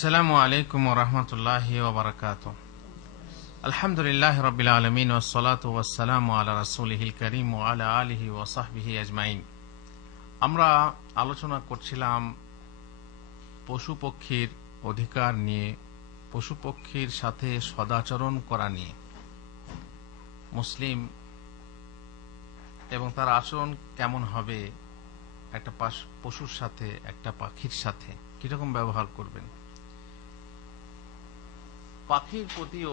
আসসালামু আলাইকুম ওয়া রাহমাতুল্লাহি ওয়া বারাকাতুহু। আলহামদুলিল্লাহি রাব্বিল আলামিন ওয়াস সালাতু ওয়াস সালামু আলা রাসূলিহিল কারীম ওয়া আলা আলিহি ওয়া সাহবিহি আজমাইন। আমরা আলোচনা করছিলাম পশু পক্ষীর অধিকার নিয়ে, পশু পক্ষীর সাথে সদাচরণ করা নিয়ে। মুসলিম এবং তার আচরণ কেমন হবে, একটা পশুর সাথে, একটা পাখির সাথে কিরকম ব্যবহার করবেন। পাখির প্রতিও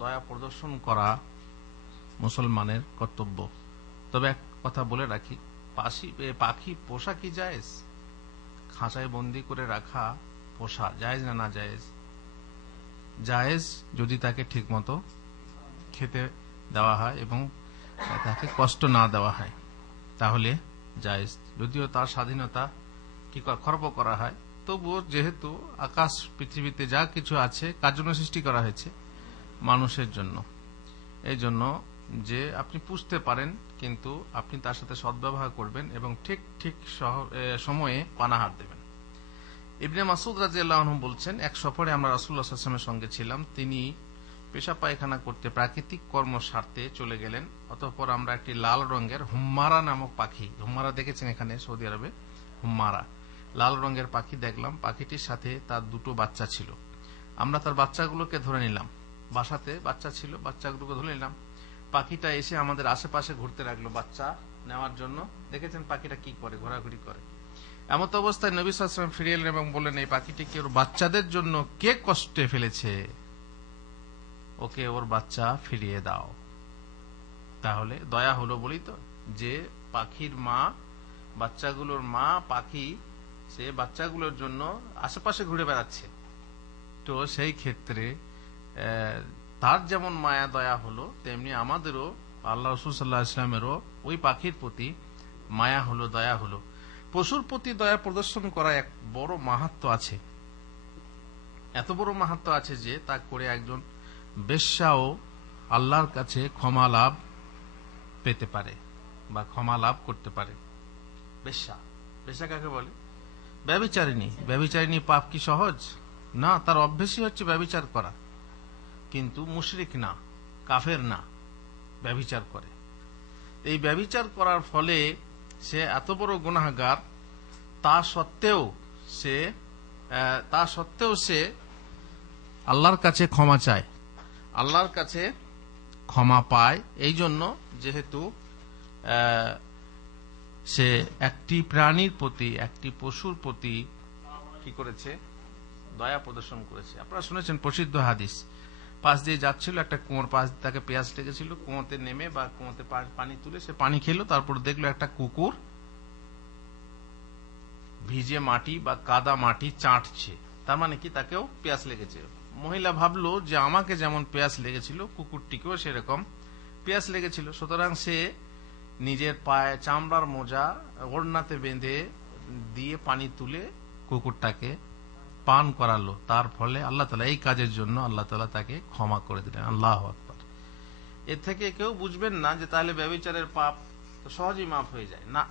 দয়া প্রদর্শন করা মুসলমানের কর্তব্য। তবে এক কথা বলে রাখি, পাখি পোষা কি জায়েজ? খাঁচায় বন্দি করে রাখা পোষা জায়েজ না না জায়েজ? জায়েজ যদি তাকে ঠিক মতো খেতে দেওয়া হয় এবং তাকে কষ্ট না দেওয়া হয়, তাহলে জায়েজ। যদিও তার স্বাধীনতা কি খর্ব করা হয়, তবুও যেহেতু আকাশ পৃথিবীতে যা কিছু আছে কার জন্য সৃষ্টি করা হয়েছে? মানুষের জন্য। এই জন্য যে আপনি পুষতে পারেন, কিন্তু আপনি তার সাথে সদ্ব্যবহার করবেন এবং ঠিক ঠিক সময়ে পানাহার দেবেন। ইবনে মাসউদ রাদিয়াল্লাহু আনহু বলছেন, এক সফরে আমরা রাসূলুল্লাহ সাল্লাল্লাহু আলাইহি ওয়াসাল্লামের সঙ্গে ছিলাম। তিনি পেশাব পায়খানা করতে প্রাকৃতিক কর্ম সারতে চলে গেলেন। অতঃপর আমরা একটি লাল রঙের হুম্মারা নামক পাখি, হুম্মারা দেখেছেন এখানে সৌদি আরবে, হুম্মারা লাল রঙের পাখি দেখলাম। পাখিটির সাথে তার দুটো বাচ্চা ছিল। আমরা তার বাচ্চাগুলোকে ধরে নিলাম। বাসাতে বাচ্চা ছিল, বাচ্চাগুলোকে ধরে নিলাম। পাখিটা এসে আমাদের আশেপাশে ঘুরতে লাগলো বাচ্চা নেওয়ার জন্য। দেখেছেন পাখিটা কি করে, ঘোরাঘুরি করে। এমত অবস্থায় নবী সাল্লাল্লাহু আলাইহি ওয়াসাল্লাম ফিরে এলেন এবং বললেন, এই পাখিটিকে ওর বাচ্চাদের জন্য কে কষ্টে ফেলেছে, ওকে ওর বাচ্চা ফিরিয়ে দাও। তাহলে দয়া হলো বলি তো, যে পাখির মা, বাচ্চাগুলোর মা পাখি, সে বাচ্চাগুলোর জন্য আশেপাশে ঘুরে বেড়াচ্ছে। তো সেই ক্ষেত্রে তার যেমন মায়া দয়া হলো, তেমনি আমাদেরও আল্লাহ রাসূল সাল্লাল্লাহু আলাইহি ওয়াসাল্লামেরও ওই পাখির প্রতি মায়া হলো, দয়া হলো। পশুর প্রতি দয়া প্রদর্শন করা এক বড় মাহাত্ম্য আছে। এত বড় মাহাত্ম্য আছে যে তা করে একজন বেশ্যাও আল্লাহর কাছে ক্ষমা লাভ পেতে পারে বা ক্ষমা লাভ করতে পারে। বেশ্যা, বেশ্যা কাকে বলে? ব্যভিচারিণী। ব্যভিচারিণী পাপ কি সহজ? না, তার অভ্যেসই হচ্ছে ব্যভিচার করা। কিন্তু মুশরিক না, কাফের না, ব্যভিচার করে। এই ব্যভিচার করার ফলে সে এত বড় গুনাহগার, তা সত্ত্বেও সে আল্লাহর কাছে ক্ষমা চায়, আল্লাহর কাছে ক্ষমা পায়। এই জন্য যেহেতু সে একটি প্রাণীর প্রতি, একটি পশুর প্রতি কি করেছে? দয়া প্রদর্শন করেছে। আপনারা শুনেছেন প্রসিদ্ধ হাদিস, পাশ দিয়ে যাচ্ছিল একটা কুয়োর পাশ, তাকে পেঁয়াজ লেগেছিল, কুয়োতে নেমে বা কুয়োতে পানি তুলে সে পানি খেলো। তারপর দেখলো একটা কুকুর ভিজে মাটি বা কাদা মাটি চাটছে। তার মানে কি? তাকেও পেঁয়াজ লেগেছে। মহিলা ভাবলো যে আমাকে যেমন পেঁয়াজ লেগেছিল, কুকুরটিকেও সেরকম পেঁয়াজ লেগেছিল। সুতরাং সে নিজের পায়ে চামড়ার মোজা ওড়নাতে বেঁধে দিয়ে পানি তুলে কুকুরটাকে পান করালো। তার ফলে আল্লাহ তাআলা এই কাজের জন্য আল্লাহ তাআলা তাকে ক্ষমা করে দিলেন। আল্লাহু আকবার। এর থেকে কেউ বুঝবেন না যে তাহলে ব্যভিচারের পাপ তো সহজেই মাফ হয়ে যায়। না,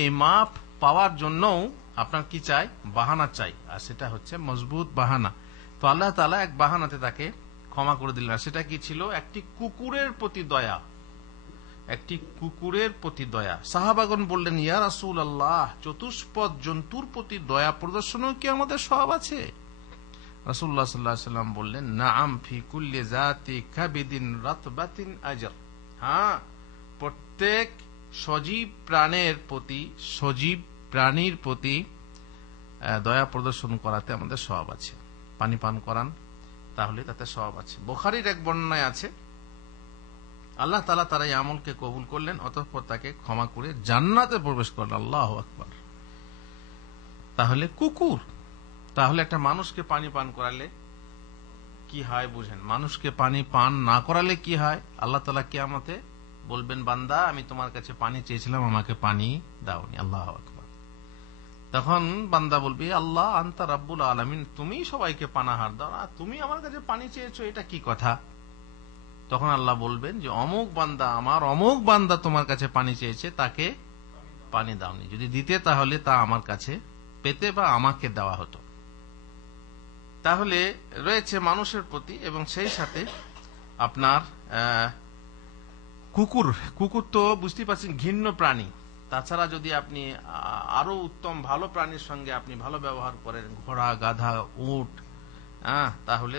এই মাফ পাওয়ার জন্যও আপনার কি চাই? বাহানা চাই, আর সেটা হচ্ছে মজবুত বাহানা। তো আল্লাহ তাআলা এক বাহানাতে তাকে ক্ষমা করে দিলেন। আর সেটা কি ছিল? একটি কুকুরের প্রতি দয়া, একটি কুকুরের প্রতি দয়া। সাহাবাগণ বললেন, ইয়া রাসূলুল্লাহ, চতুষ্পদ জন্তুর প্রতি দয়া প্রদর্শনও কি আমাদের স্বভাব আছে? রাসূলুল্লাহ সাল্লাল্লাহু আলাইহি ওয়াসাল্লাম বললেন, নাআম ফি কুল্লি যাতি কাবিদিন রাতবাতিন আজর। হ্যাঁ, প্রত্যেক সজীব প্রাণীর প্রতি দয়া প্রদর্শন করাতে আমাদের স্বভাব আছে। পানি পান করান, তাহলে তাতে স্বভাব আছে। বুখারীর এক বর্ণনায় আছে, আল্লাহ তাআলা তার এই আমলকে কবুল করলেন, অতঃপর তাকে ক্ষমা করে জান্নাতে প্রবেশ করলেন। আল্লাহু আকবার। তাহলে কুকুর, তাহলে একটা মানুষকে পানি পান করালে কি হয় বুঝেন? মানুষকে পানি পান না করালে কি হয়? আল্লাহ তাআলা কিয়ামতে বলবেন, বান্দা আমি তোমার কাছে পানি চেয়েছিলাম, আমাকে পানি দাওনি। আল্লাহু আকবার। তখন বান্দা বলবে, আল্লাহ আনতা রাব্বুল আলামিন, তুমি সবাইকে পানাহার দাও, আর তুমি আমার কাছে পানি চেয়েছো, এটা কি কথা? তখন আল্লাহ বলবেন যে অমুক বান্দা, আমার অমুক বান্দা তোমার কাছে পানি চেয়েছে, তাকে পানি দাওনি। যদি দিতে তাহলে তা আমার কাছে পেতে বা আমাকে দেওয়া হতো। তাহলে রয়েছে মানুষের প্রতি, এবং সেই সাথে আপনার কুকুর তো বুঝতে পারছেন ঘৃণ্য প্রাণী। তাছাড়া যদি আপনি আরো উত্তম ভালো প্রাণীর সঙ্গে আপনি ভালো ব্যবহার করেন, ঘোড়া, গাধা, উট, তাহলে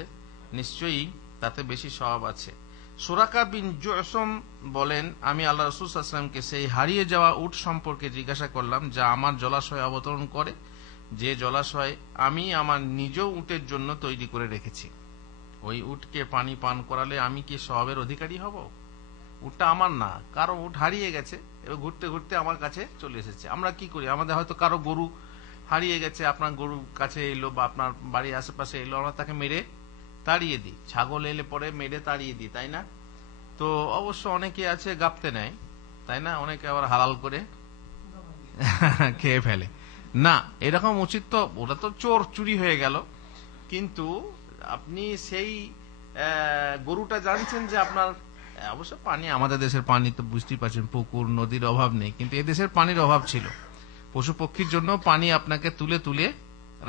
নিশ্চয়ই তাতে বেশি সওয়াব আছে। সুরাকা বিন জুসম বলেন, আমি আল্লাহ রাসূল সাল্লাল্লাহু আলাইহি ওয়াসাল্লামকে সেই হারিয়ে যাওয়া উট সম্পর্কে জিজ্ঞাসা করলাম যা আমার জলাশয়ে অবতরণ করে, যে জলাশয় আমি আমার নিজ উটের জন্য তৈরি করে রেখেছি। ওই উটকে পানি পান করালে আমি কি সওয়াবের অধিকারী হব? উটটা আমার না, কারো উট হারিয়ে গেছে, এবার ঘুরতে ঘুরতে আমার কাছে চলে এসেছে। আমরা কি করি, আমাদের হয়তো কারো গরু হারিয়ে গেছে, আপনার গরুর কাছে এলো বা আপনার বাড়ির আশেপাশে এলো, আমরা তাকে মেরে তাড়িয়ে দিই। ছাগল এলে পরে মেরে তাড়িয়ে দিই, তাই না? তো অবশ্য অনেকে আছে গাপতে নেয়, তাই না? অনেকে আবার হালাল করে খেয়ে ফেলে। না, এরকম উচিত তো, ওটা তো চুরি হয়ে গেল। কিন্তু আপনি সেই গরুটা জানছেন যে আপনার, অবশ্য পানি, আমাদের দেশের পানি তো বুঝতেই পারছেন, পুকুর নদীর অভাব নেই, কিন্তু এদেশের পানির অভাব ছিল। পশু পক্ষীর জন্য পানি আপনাকে তুলে তুলে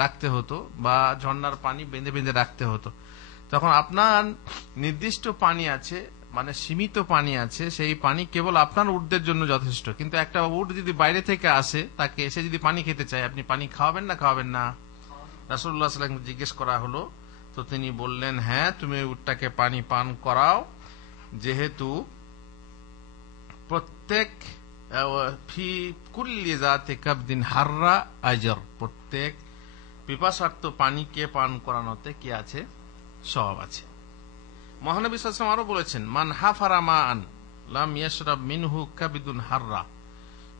রাখতে হতো, বা ঝর্ণার পানি বেঁধে বেঁধে রাখতে হতো। তখন আপনার নির্দিষ্ট পানি আছে, মানে সীমিত পানি আছে, সেই পানি কেবল আপনার উটদের জন্য যথেষ্ট। কিন্তু একটা উট যদি বাইরে থেকে আসে, তাকে এসে যদি পানি খেতে চায়, আপনি পানি খাওয়াবেন না খাওয়াবেন না? রাসূলুল্লাহ সাল্লাল্লাহু আলাইহি ওয়াসাল্লাম জিজ্ঞেস করা হলো, তো তিনি বললেন, হ্যাঁ, তুমি উটটাকে পানি পান করাও, যেহেতু প্রত্যেক ফি কুল্লি যাতি কাবদিন হাররা আজর, প্রত্যেক পিপাসার্ত পানিকে পান করানোতে কি আছে? সওয়াব আছে। মহানবী সাল্লাল্লাহু আলাইহি ওয়াসাল্লাম আরো বলেছেন, মান হাফারা মাআন লাম ইয়াশরাব মিনহু কাবিদুন হাররা,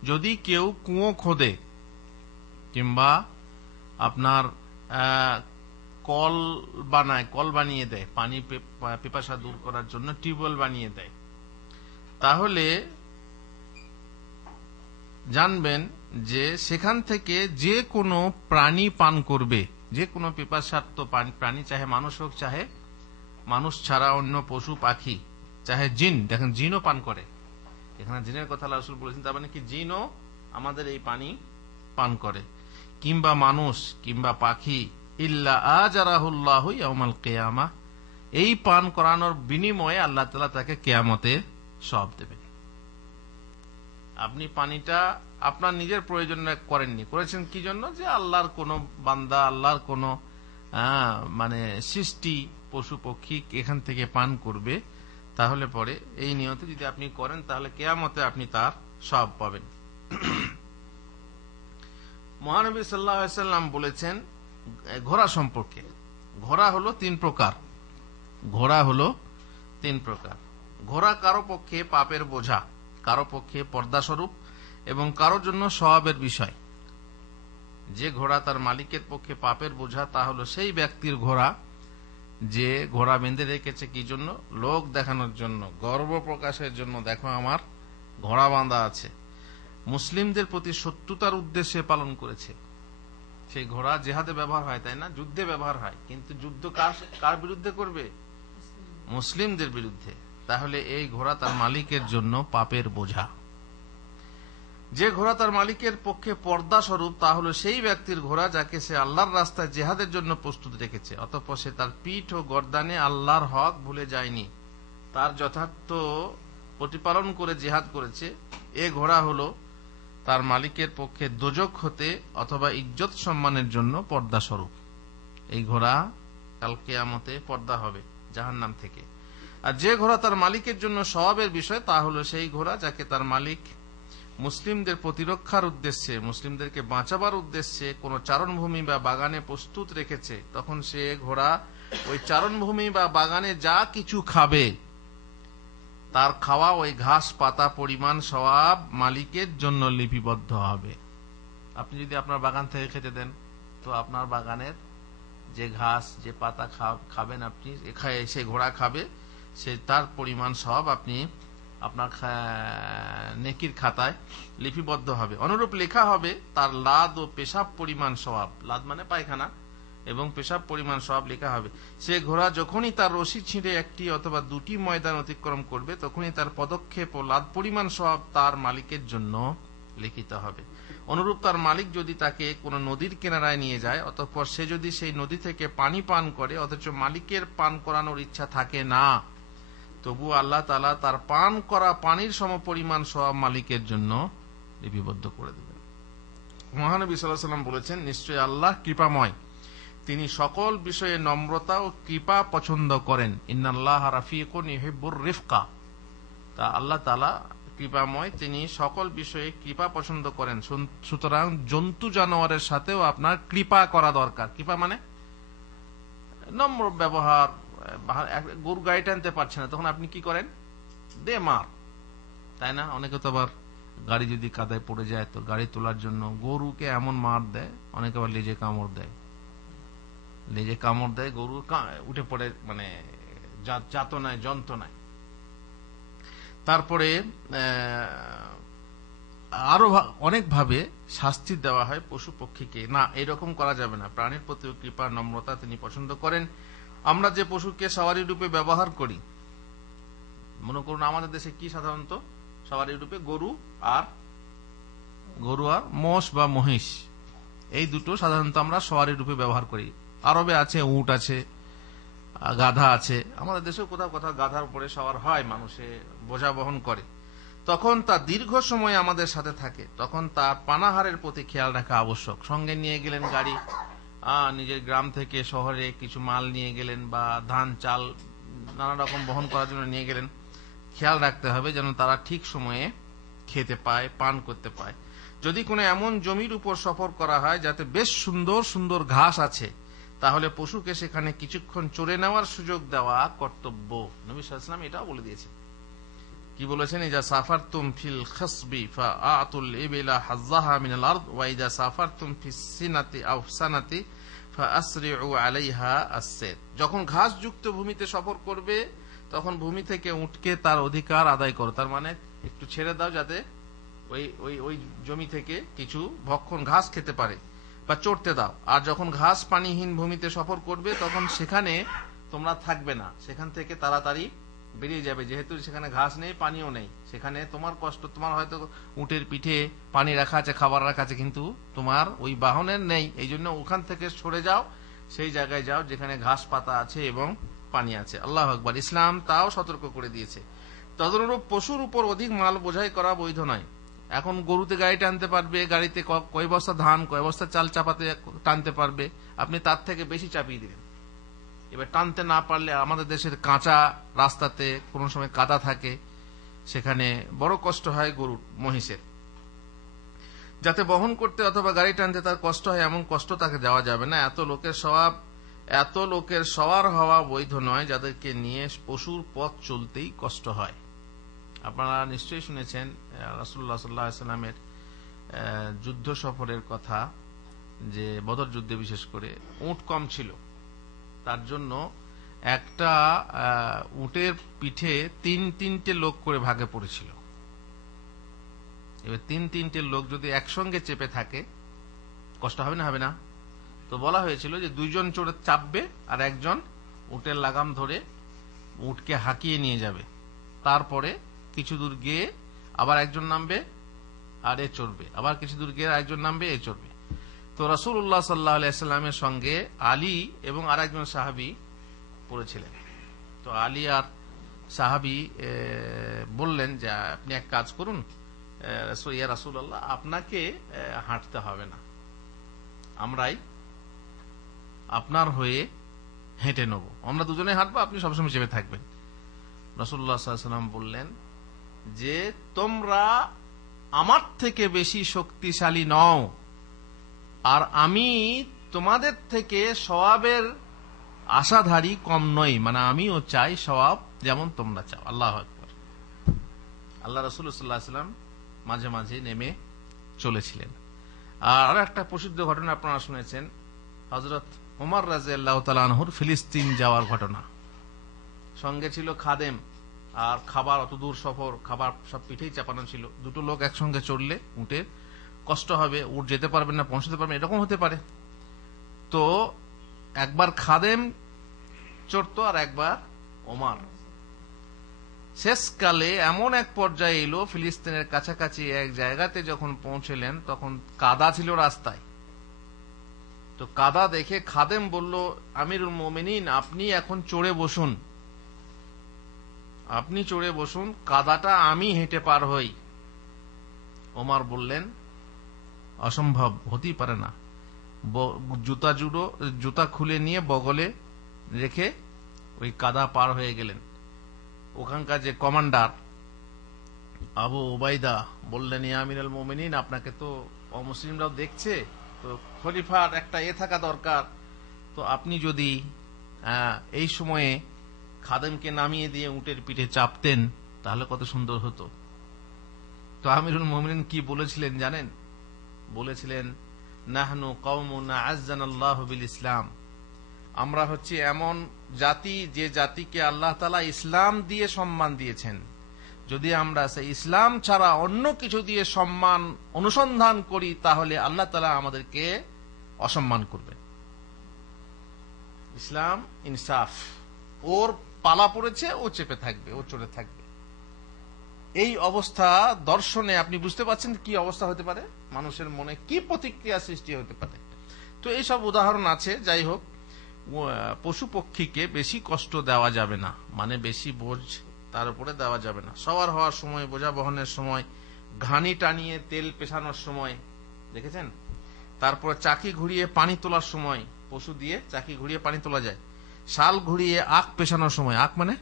যদি কেউ কুয়ো খোদে কিংবা আপনার কল বানায়, কল বানিয়ে দেয়, পানি পিপাসা দূর করার জন্য টিউবওয়েল বানিয়ে দেয়, তাহলে জানবেন যে সেখান থেকে যে কোনো প্রাণী পান করবে, যে কোনো পিপাসার্ত প্রাণী, চাহে মানুষ হোক, চাহে মানুষ ছাড়া অন্য পশু পাখি, চাহে জিন, দেখেন জিনও পান করে, এখানে জিনের কথা রাসূল বলেছেন, তার মানে কি জিনও আমাদের এই পানি পান করে, কিংবা মানুষ কিংবা পাখি, ইল্লা আজারাহুল্লাহু ইয়াউমাল কিয়ামাহ, এই পান করানোর বিনিময়ে আল্লাহ তাআলা তাকে কিয়ামতে সওয়াব দেবেন। আপনি পানিটা আপনার নিজের প্রয়োজনে করেননি, করেছেন কি জন্য? যে আল্লাহর কোন বান্দা, আল্লাহর কোন মানে সৃষ্টি পশু পক্ষী এখান থেকে পান করবে, তাহলে পরে এই নিয়তে যদি আপনি করেন, তাহলে কিয়ামতে আপনি তার সওয়াব পাবেন। মহানবী সাল্লাল্লাহু আলাইহি ওয়াসাল্লাম বলেছেন ঘোড়া সম্পর্কে, ঘোড়া হলো তিন প্রকার। ঘোড়া কারো পক্ষে পাপের বোঝা, কারো পক্ষে পর্দাস্বরূপ, এবং কারোর জন্য সওয়াবের বিষয়। যে ঘোড়া তার মালিকের পক্ষে পাপের বোঝা, তা হলো সেই ব্যক্তির ঘোড়া যে ঘোড়া বেঁধে রেখেছে কি জন্য? লোক দেখানোর জন্য, গর্ব প্রকাশের জন্য, দেখো আমার ঘোড়া বাঁধা আছে। মুসলিমদের প্রতি শত্রুতার উদ্দেশ্যে পালন করেছে। সেই ঘোড়া জেহাদে ব্যবহার হয়, তাই না? যুদ্ধে ব্যবহার হয়, কিন্তু যুদ্ধ কার বিরুদ্ধে করবে? মুসলিমদের বিরুদ্ধে। তাহলে এই ঘোড়া তার মালিকের জন্য পাপের বোঝা। যে ঘোড়া তার মালিকের পক্ষে পর্দা স্বরূপ, তা হলো সেই ব্যক্তির ঘোড়া যাকে সে আল্লাহর রাস্তায় জেহাদের জন্য প্রস্তুত রেখেছে, অতঃপর সে তার পিঠ ও গর্দানে আল্লাহর হক ভুলে যায়নি, তার যথার্থ প্রতিপালন করে জেহাদ করেছে। এ ঘোড়া হলো তার মালিকের পক্ষে দোজখ হতে অথবা ইজ্জত সম্মানের জন্য পর্দা স্বরূপ। এই ঘোড়া কাল কিয়ামতে পর্দা হবে জাহান্নাম থেকে। আর যে ঘোড়া তার মালিকের জন্য সওয়াবের বিষয়, তা হলো সেই ঘোড়া যাকে তার মালিক মুসলিমদের প্রতিরক্ষার উদ্দেশ্যে, মুসলিমদেরকে বাঁচাবার উদ্দেশ্যে কোন চারণভূমি বা বাগানে প্রস্তুত রেখেছে। তখন সে ঘোড়া ওই চারণভূমি বা বাগানে যা কিছু খাবে, তার খাওয়া ওই ঘাস পাতা পরিমাণ সওয়াব মালিকের জন্য লিপিবদ্ধ হবে। আপনি যদি আপনার বাগান থেকে খেতে দেন, তো আপনার বাগানের যে ঘাস, যে পাতা খাবেন আপনি, সে ঘোড়া খাবে, সে তার পরিমাণ সওয়াব আপনি আপনার নেকির খাতায় লিপিবদ্ধ হবে। অনুরূপ লেখা হবে তার লাদ ও পেশাব পরিমাণ সওয়াব, লাদ মানে পায়খানা, এবং পেশাব পরিমাণ সওয়াব লেখা হবে। সে ঘোড়া যখনই তার রশি ছিঁড়ে একটি অথবা দুটি ময়দান অতিক্রম করবে, তখনই তার পদক্ষেপ ও লাদ পরিমাণ সওয়াব তার মালিকের জন্য লিখিত হবে। অনুরূপ তার মালিক যদি তাকে কোন নদীর কিনারায় নিয়ে যায়, অতঃপর সে যদি সেই নদী থেকে পানি পান করে, অথচ মালিকের পান করানোর ইচ্ছা থাকে না, তবু আল্লাহ তাআলা তার পান করা পানির সমপরিমাণ সওয়াব মালিকের জন্য লিপিবদ্ধ করে দেবেন। মহানবী সাল্লাল্লাহু আলাইহি ওয়াসাল্লাম বলেছেন, নিশ্চয়ই আল্লাহ কৃপাময়, তিনি সকল বিষয়ে নম্রতা ও কৃপা পছন্দ করেন। ইন্নাল্লাহা রাফিকুন ইউহিব্বুর রিফকা। তা আল্লাহ তাআলা কৃপাময়, তিনি সকল বিষয়ে কৃপা পছন্দ করেন। সুতরাং জন্তু জানোয়ারের সাথেও আপনার কৃপা করা দরকার। কৃপা মানে নম্র ব্যবহার। গরু গাড়ি টানতে পারছে না, তখন আপনি কি করেন? দে মার, তাই না? অনেকে তো আবার গাড়ি যদি কাদায় পড়ে যায় তো গাড়ি তোলার জন্য গরুকে এমন মার দেয়, অনেকে আবার লেজে কামড় দেয়। লেজে কামড় দেয়, গরু উঠে পড়ে, মানে যাতনায় যন্ত্রণায়। তারপরে আরো অনেক ভাবে শাস্তি দেওয়া হয় পশু পক্ষীকে। না, এরকম করা যাবে না। প্রাণীর প্রতি কৃপা নম্রতা তিনি পছন্দ করেন। আমরা যে পশুকে সওয়ারি রূপে ব্যবহার করি, মনে করুন আমাদের দেশে কি সাধারণত সওয়ারি রূপে গরু আর মোষ বা মহিষ, এই দুটো সাধারণত আমরা সওয়ারি রূপে ব্যবহার করি। আরবে আছে উট আছে, গাধা আছে, আমাদের দেশেও কোথাও কোথাও গাধার উপরে সওয়ার হয়, মানুষে বোঝা বহন করে। তখন তা দীর্ঘ সময় আমাদের সাথে থাকে, তখন তার পানাহারের প্রতি খেয়াল রাখা আবশ্যক। সঙ্গে নিয়ে গেলেন গাড়ি, নিজের গ্রাম থেকে শহরে কিছু মাল নিয়ে গেলেন, বা ধান চাল নানা রকম বহন করার জন্য নিয়ে গেলেন, খেয়াল রাখতে হবে যেন তারা ঠিক সময়ে খেতে পায়, পান করতে পায়। যদি কোনো এমন জমির উপর সফর করা হয় যাতে বেশ সুন্দর সুন্দর ঘাস আছে, তাহলে পশুকে সেখানে কিছুক্ষণ চড়ে নেওয়ার সুযোগ দেওয়া কর্তব্য। নবী সাল্লাল্লাহু আলাইহি ওয়াসাল্লাম এটাও বলে দিয়েছেন। কি বলেছেন? ইজা সাফারতুম ফিল খাসবি ফাআতুল ইবিলা হাজ্জাহা মিনাল আরদ ওয়া ইজা সাফারতুম ফিস সিনাতি আও সানাতি ফাআসরিউ আলাইহা আস-সাyd। যখন ঘাস যুক্ত ভূমিতে সফর করবে তখন ভূমি থেকে উটকে তার অধিকার আদায় করো, তার মানে একটু ছেড়ে দাও যাতে ওই জমি থেকে কিছু ভক্ষণ ঘাস খেতে পারে, বা চড়তে দাও। আর যখন ঘাস পানিহীন ভূমিতে সফর করবে তখন সেখানে তোমরা থাকবে না, সেখান থেকে তাড়াতাড়ি বেরিয়ে যাবে, যেহেতু সেখানে ঘাস নেই, পানিও নেই। সেখানে তোমার কষ্ট, তোমার হয়তো উটের পিঠে পানি রাখা আছে, খাবার রাখা আছে, কিন্তু তোমার ওই বাহনের নেই। এই জন্য ওখান থেকে সরে যাও, সেই জায়গায় যাও যেখানে ঘাস পাতা আছে এবং পানি আছে। আল্লাহু আকবার। ইসলাম তাও সতর্ক করে দিয়েছে। তদনুরূপ পশুর উপর অধিক মাল বোঝাই করা বৈধ নয়। এখন গরুতে গাড়ি টানতে পারবে, গাড়িতে কয় বস্তা ধান, কয় বস্তা চাল চাপাতে টানতে পারবে, আপনি তার থেকে বেশি চাপিয়ে দিলেন। এবার টানতে না পারলে, আমাদের দেশের কাঁচা রাস্তাতে কোন সময় কাদা থাকে, সেখানে বড় কষ্ট হয় গরুর, মহিষের। যাতে বহন করতে অথবা গাড়ি টানতে তার কষ্ট হয়, এমন কষ্ট তাকে দেওয়া যাবে না। এত লোকের সওয়ার হওয়া বৈধ নয় যাদেরকে নিয়ে পশুর পথ চলতেই কষ্ট হয়। আপনারা নিশ্চয়ই শুনেছেন রাসূলুল্লাহ সাল্লাল্লাহু আলাইহি ওয়াসাল্লামের যুদ্ধ সফরের কথা, যে বদর যুদ্ধে বিশেষ করে উট কম ছিল, তার জন্য একটা উটের পিঠে তিনটে লোক করে ভাগে পড়েছিল। এবার তিনটে লোক যদি একসঙ্গে চেপে থাকে কষ্ট হবে না? হবে না? তো বলা হয়েছিল যে দুইজন চড়ে চাপবে আর একজন উটের লাগাম ধরে উটকে হাঁকিয়ে নিয়ে যাবে, তারপরে কিছু দূর গিয়ে আবার একজন নামবে আর এ চড়বে, আবার কিছু দূর গিয়ে একজন নামবে, এ চড়বে। তো রাসূলুল্লাহ সাল্লাল্লাহু আলাইহি ওয়াসাল্লামের সঙ্গে আলী এবং আরেকজন সাহাবী পড়েছিলেন। তো আলী আর সাহাবী বললেন যে আপনি এক কাজ করুন, ইয়া রাসূলুল্লাহ, আপনাকে হাঁটতে হবে না, আমরাই আপনার হয়ে হেঁটে নেব, আমরা দুজনে হাঁটবো, আপনি সবসময় চেপে থাকবেন। রাসূলুল্লাহ সাল্লাল্লাহু আলাইহি ওয়াসাল্লাম বললেন যে তোমরা আমার থেকে বেশি শক্তিশালী নও, আর আমি তোমাদের থেকে সওয়াবের আশাধারী কম নই, মানে আমিও চাই সওয়াব যেমন তোমরা চাও। আল্লাহু আকবার। আল্লাহ রাসূল সাল্লাল্লাহু আলাইহি ওয়াসাল্লাম মাঝে মাঝে নেমে চলেছিলেন। আর একটা প্রসিদ্ধ ঘটনা আপনারা শুনেছেন, হযরত ওমর রাদিয়াল্লাহু তাআলা আনহুর ফিলিস্তিন যাওয়ার ঘটনা। সঙ্গে ছিল খাদেম, আর খাবার, অত দূর সফর, খাবার সব পিঠেই চাপানো ছিল। দুটো লোক একসঙ্গে চড়লে উটের কষ্ট হবে, উট যেতে পারবে না, পৌঁছতে পারবে, এরকম হতে পারে। তো একবার খাদেম চড়তো আর একবার ওমর। শেষকালে এমন এক পর্যায়ে এলো, ফিলিস্তিনের কাছাকাছি এক জায়গাতে যখন পৌঁছলেন তখন কাদা ছিল রাস্তায়। তো কাদা দেখে খাদেম বলল, আমিরুল মুমিনিন, আপনি এখন চড়ে বসুন, আপনি চড়ে বসুন, কাদাটা আমি হেঁটে পার হই। ওমর বললেন, অসম্ভব, হতেই পারে না। জুতা খুলে নিয়ে বগলে রেখে ওই কাদা পার হয়ে গেলেন। ওখানকার যে কমান্ডার আবু ওবাইদা বললেন, ইয়া আমিরুল মুমিনিন, আপনাকে তো অমুসলিমরাও দেখছে, তো খলিফার একটা থাকা দরকার, তো আপনি যদি এই সময়ে খাদেমকে নামিয়ে দিয়ে উটের পিঠে চাপতেন তাহলে কত সুন্দর হতো। তো আমিরুল মুমিনিন কি বলেছিলেন জানেন? বলেছিলেন, নাহনু কওমুন আ'আজ্জানাল্লাহু বিল ইসলাম, আমরা হচ্ছে এমন জাতি যে জাতিকে আল্লাহ তাআলা ইসলাম দিয়ে সম্মান দিয়েছেন। যদি আমরা সেই ইসলাম ছাড়া অন্য কিছু দিয়ে সম্মান অনুসন্ধান করি তাহলে আল্লাহ তাআলা আমাদেরকে অসম্মান করবে। ইসলাম ইনসাফ, ওর পালা পড়েছে, ও চেপে থাকবে, ও চড়ে থাকবে। এই অবস্থা দর্শনে আপনি বুঝতে পারছেন কি অবস্থা হতে পারে, মানুষের মনে কি প্রতিক্রিয়া সৃষ্টি হতে পারে। তো এইসব উদাহরণ আছে। যাই হোক, পশু পক্ষীকে বেশি কষ্ট দেওয়া যাবে না, মানে বেশি বোঝ তার উপরে দেওয়া যাবে না। সওয়ার হওয়ার সময়, বোঝা বহনের সময়, ঘানি টানিয়ে তেল পেছানোর সময়, দেখেছেন? তারপর চাকি ঘুরিয়ে পানি তোলার সময়, পশু দিয়ে চাকি ঘুরিয়ে পানি তোলা যায়। শাল ঘুরিয়ে আখ পেছানোর সময়, আখ মানে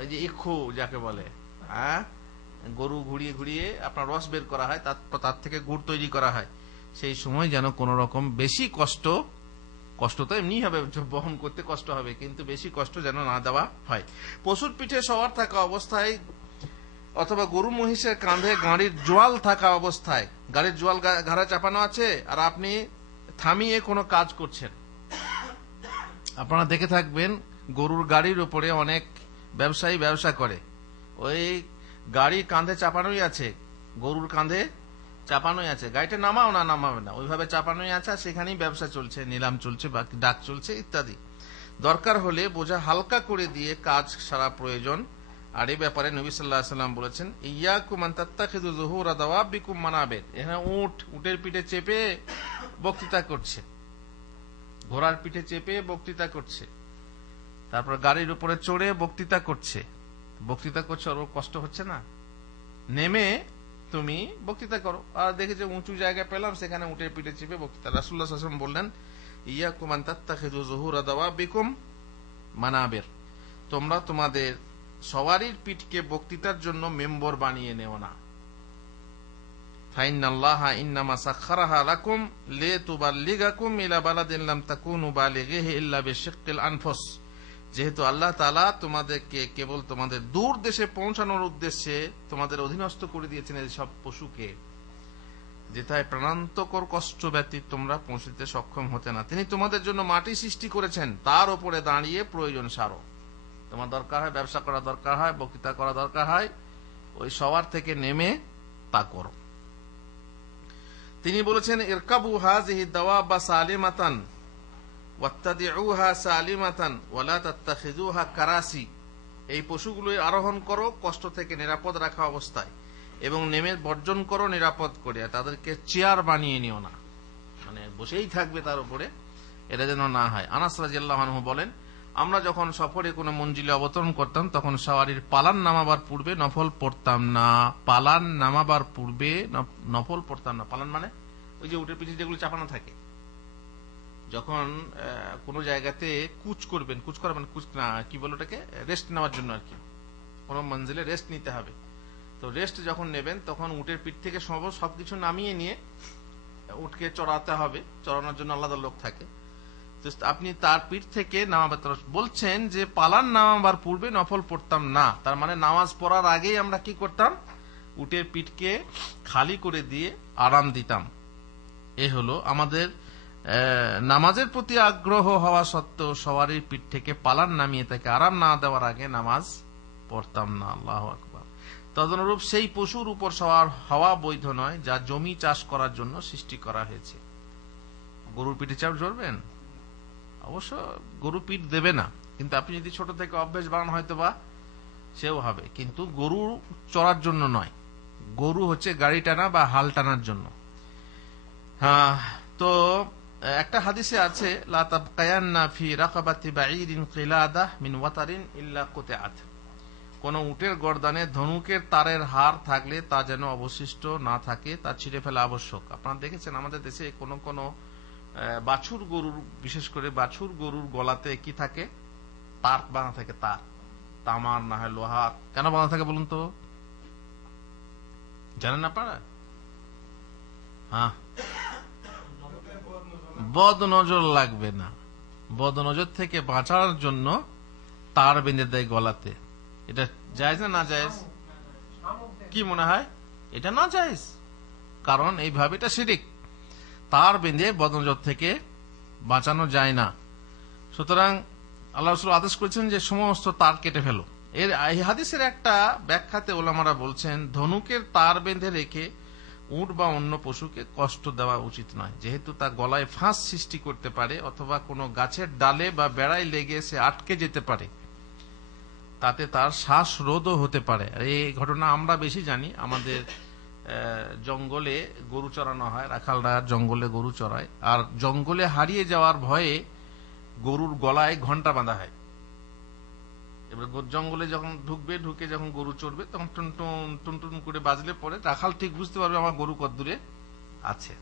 ওই যে ইক্ষু যাকে বলে, হ্যাঁ, গরু ঘুরিয়ে ঘুরিয়ে আপনার রস বের করা হয়, তার থেকে গুড় তৈরি করা হয়। সেই সময় যেন কোন রকম বেশি কষ্ট তো এমনি হবে, বহন করতে কষ্ট হবে, কিন্তু বেশি কষ্ট যেন না দেওয়া হয়। পশুর পিঠে সওয়ার থাকা অবস্থায় অথবা গরু মহিষের কাঁধে গাড়ির জোয়াল থাকা অবস্থায়, গাড়ির জোয়াল ঘাড়ে চাপানো আছে আর আপনি থামিয়ে কোনো কাজ করছেন। আপনারা দেখে থাকবেন গরুর গাড়ির উপরে অনেক ব্যবসায়ী ব্যবসা করে, ওই গাড়ি কাঁধে চাপানোই আছে, গরুর কাঁধে চাপানোই আছে, গাড়িটা নামাও না নামাবে না, ওইভাবে চাপানোই আছে, সেখানেই ব্যবসা চলছে, নিলাম চলছে, বাকি ডাক চলছে ইত্যাদি। দরকার হলে বোঝা হালকা করে দিয়ে কাজ সারা প্রয়োজন। আর এই ব্যাপারে নবী সাল্লাল্লাহু আলাইহি ওয়াসাল্লাম বলেছেন, ইয়াকুম আন তাত্তাখিযু যুহুরা দাওয়াবিকুম মানাবির। এখানে উটের পিঠে চেপে বক্তৃতা করছে, ঘোড়ার পিঠে চেপে বক্তৃতা করছে, তারপর গাড়ির উপরে চড়ে বক্তৃতা করছে। ওর কষ্ট হচ্ছে না? নেমে তুমি বক্তৃতা করো। আর দেখে যে উঁচু জায়গা পেলাম, সেখানে উটের পিঠে চেপে বক্তৃতা। রাসূলুল্লাহ সাল্লাল্লাহু আলাইহি ওয়াসাল্লাম বললেন, ইয়াকুম আন তাত্তাখিযু যুহুরা দাওয়াবিকুম মানাবির, তোমরা তোমাদের সওয়ারির পিঠকে বক্তৃতার জন্য মেম্বর বানিয়ে নেও না। ফাইনাল্লাহা ইন্নামা সাখখারাহা লাকুম লিতুবাল্লিগাকুম ইলা বালাদিন লাম তাকুনু বালিগিহি ইল্লা বিশিক্কিল আনফুস। যেহেতু আল্লাহ তাআলা তোমাদেরকে কেবল তোমাদের দূর দেশে পৌঁছানোর উদ্দেশ্যে তোমাদের অধীনস্থ করে দিয়েছেন এই সব পশুকে, যেটায় প্রাণান্তকর কষ্ট ব্যতীত তোমরা পৌঁছতে সক্ষম হতে না। তিনি তোমাদের জন্য মাটি সৃষ্টি করেছেন, তার উপরে দাঁড়িয়ে প্রয়োজন সারো। তোমার দরকার হয় ব্যবসা করা দরকার হয়, বক্তৃতা করা দরকার হয়, ওই সওয়ার থেকে নেমে তা করো। তিনি বলেছেন, ইরকাবু হাযিহি দাওয়াবা সালিমাতান ওয়াত্তাদিউহা সালিমাতান ওয়ালা তাত্তাখিযুহা কারাসি। এই পশুগুলো আরোহণ করো কষ্ট থেকে নিরাপদ রাখা অবস্থায়, এবং নেমে বর্জন করো নিরাপদ করে। তাদেরকে চেয়ার বানিয়ে নিও না, মানে বসেই থাকবে তার উপরে, এটা যেন না হয়। আনাস রাদিয়াল্লাহু আনহু বলেন, আমরা যখন সফরে কোনো মঞ্জিলে অবতরণ করতাম তখন সওয়ারির পালান নামাবার পূর্বে নফল পড়তাম না। পালান নামাবার পূর্বে নফল পড়তাম না। পালান মানে ওই যে উটের পিঠে যেগুলো চাপানো থাকে, যখন কোনো জায়গাতে কুচ করবেন, কুচ না, কি বলো ওটাকে, রেস্ট নেওয়ার জন্য আর কি, কোনো মঞ্জিলে রেস্ট নিতে হবে। তো রেস্ট যখন নেবেন তখন উটের পিঠ থেকে সবকিছু নামিয়ে নিয়ে উটকে চড়াতে হবে, চড়ানোর জন্য আলাদা লোক থাকে। আপনি তার পিঠ থেকে নামাবেন। বলছেন যে পালান নামাবার পূর্বে নফল পড়তাম না, তার মানে নামাজ পড়ার আগেই আমরা কি করতাম, উটের পিঠকে খালি করে দিয়ে আরাম দিতাম। এ হলো আমাদের নামাজের প্রতি আগ্রহ হওয়া সত্ত্বেও সওয়ারির পিঠ থেকে পালান নামিয়ে তাকে আরাম না দেওয়ার আগে নামাজ পড়তাম না। আল্লাহু আকবার। তদনুরূপ সেই পশুর উপর সওয়ার হওয়া বৈধ নয় যা জমি চাষ করার জন্য সৃষ্টি করা হয়েছে। গরুর পিঠে চড়বেন, অবশ্য গরু পিঠ দেবে না, কিন্তু আপনি যদি ছোট থেকে অভ্যেস বানান হয়তো বা সেও হবে, কিন্তু গরু চড়ার জন্য নয়, গরু হচ্ছে গাড়ি টানা বা হাল টানার জন্য। হ্যাঁ, তো একটা হাদিসে আছে লা তাবকায়ান্না ফি রাকাবাতি বাঈরিন কিলাদাহ মিন ওয়াতারিন ইল্লা কুতিআত, কোন উটের গর্দানে ধনুকের তারের হার থাকলে তা যেন অবশিষ্ট না থাকে, তা ছিঁড়ে ফেলা আবশ্যক। আপনারা দেখেছেন আমাদের দেশে কোন কোন বাছুর গরুর, বিশেষ করে বাছুর গরুর গলাতে কি থাকে, তার বাঁধা থাকে, তার তামার না হয় লোহার। কেন বাঁধা থাকে বলুন তো, জানেন না পারা? হ্যাঁ, বদ নজর লাগবে না, বদ নজর থেকে বাঁচার জন্য তার বেঁধে দেয় গলাতে। এটা জায়েজ না জায়েজ? কি মনে হয়? এটা না জায়েজ, কারণ এইভাবে এটা শিরক। তার বেঁধে বদ নজর থেকে বাঁচানো যায় না। সুতরাং আল্লাহ রাসূল আদেশ করেছেন যে সমস্ত তার কেটে ফেলো। এই হাদিসের একটা ব্যাখ্যাতে ওলামারা বলছেন, ধনুকের তার বেঁধে রেখে উট বা অন্য পশুকে কষ্ট দেওয়া উচিত নয়, যেহেতু তা গলায় ফাঁস সৃষ্টি করতে পারে, অথবা কোনো গাছের ডালে বা বেড়ায় লেগে সে আটকে যেতে পারে, তাতে তার শ্বাসরোধও হতে পারে। এই ঘটনা আমরা বেশি জানি, আমাদের জঙ্গলে গরু চড়ানো হয়, রাখালরা জঙ্গলে গরু চড়ায়, আর জঙ্গলে হারিয়ে যাওয়ার ভয়ে গরুর গলায় ঘন্টা বাঁধা হয়। এবার জঙ্গলে যখন ঢুকবে, ঢুকে যখন গরু চড়বে, তখন টুন টুন টুন টুন করে বাজলে পরে রাখাল ঠিক বুঝতে পারবে আমার গরু কত দূরে আছে।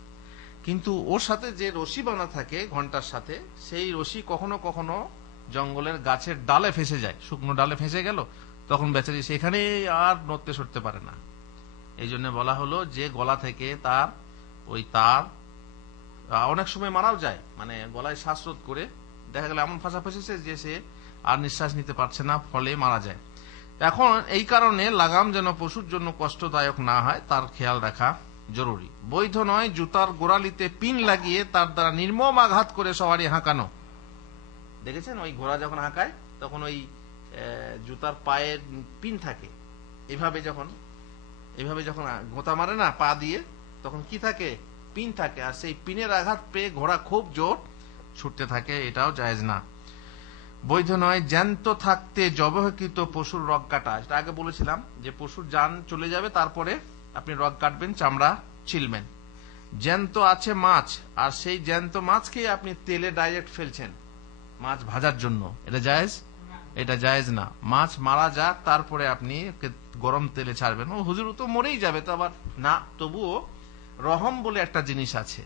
কিন্তু ওর সাথে যে রশি বাঁধা থাকে ঘন্টার সাথে, সেই রশি কখনো কখনো জঙ্গলের গাছের ডালে ফেসে যায়, শুকনো ডালে ফেসে গেল, তখন বেচারি সেখানে আর নড়তে সরতে পারে না। এই জন্য বলা হলো যে গলা থেকে তার ওই তার অনেক সময় মারাও যায়, মানে গলায় শ্বাসরোধ করে দেখা গেল এমন ফাঁসা ফেসেছে যে সে আর নিঃশ্বাস নিতে পারছে না, ফলে মারা যায়। এখন এই কারণে লাগাম যেন পশুর জন্য কষ্টদায়ক না হয় তার খেয়াল রাখা জরুরি। বৈধ নয় জুতার গোড়ালিতে পিন লাগিয়ে তার দ্বারা নির্মম আঘাত করে সবারই হাঁকানো। দেখেছেন ওই ঘোড়া যখন হাঁকায় তখন ওই জুতার পায়ের পিন থাকে, এভাবে যখন গোতা মারে না পা দিয়ে, তখন কি থাকে, পিন থাকে, আর সেই পিনের আঘাত পেয়ে ঘোড়া খুব জোর ছুটতে থাকে, এটাও জায়েজ না। বৈধ নয় জ্যান্ত থাকতে জবহকৃত পশুর রগ কাটা। এটা আগে বলেছিলাম যে পশুর জান চলে যাবে, তারপরে আপনি রগ কাটবেন, চামড়া ছিলবেন। জ্যান্ত আছে মাছ, আর সেই জ্যান্ত মাছকে আপনি তেলে ডাইরেক্ট ফেলছেন মাছ ভাজার জন্য, এটা জায়েজ? এটা জায়েজ না। মাছ মারা যাক, তারপরে আপনি গরম তেলে ছাড়বেন। ও হুজুর তো মরেই যাবে, তো আবার না, তবুও রহম বলে একটা জিনিস আছে।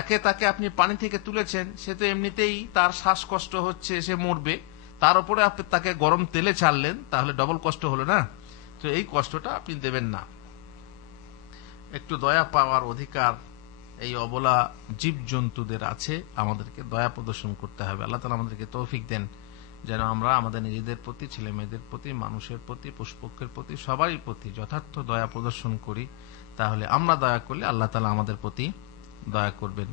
একে তাকে আপনি পানি থেকে তুলেছেন, সে তো এমনিতেই তার শ্বাসকষ্ট হচ্ছে, সে মরবে, তার উপরে আপনি তাকে গরম তেলে ছাড়লেন, তাহলে ডবল কষ্ট হলো না? তো এই কষ্টটা আপনি দেবেন না। একটু দয়া পাওয়ার অধিকার এই অবলা জীব জন্তুদের আছে, আমাদেরকে দয়া প্রদর্শন করতে হবে। আল্লাহ তাআলা আমাদেরকে তৌফিক দেন যেন আমরা আমাদের নিজেদের প্রতি, ছেলে মেয়েদের প্রতি, মানুষের প্রতি, পশুপক্ষের প্রতি, সবারই প্রতি যথার্থ দয়া প্রদর্শন করি। তাহলে আমরা দয়া করলে আল্লাহ তাআলা আমাদের প্রতি দয়া করবেন।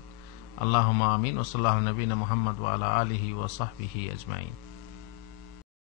আল্লাহুম্মা আমিন। ওয়া সাল্লাল্লাহু আলা নবিয়িনা মুহাম্মদ ওয়া আলা আলিহি ওয়া সাহবিহি আজমাইন।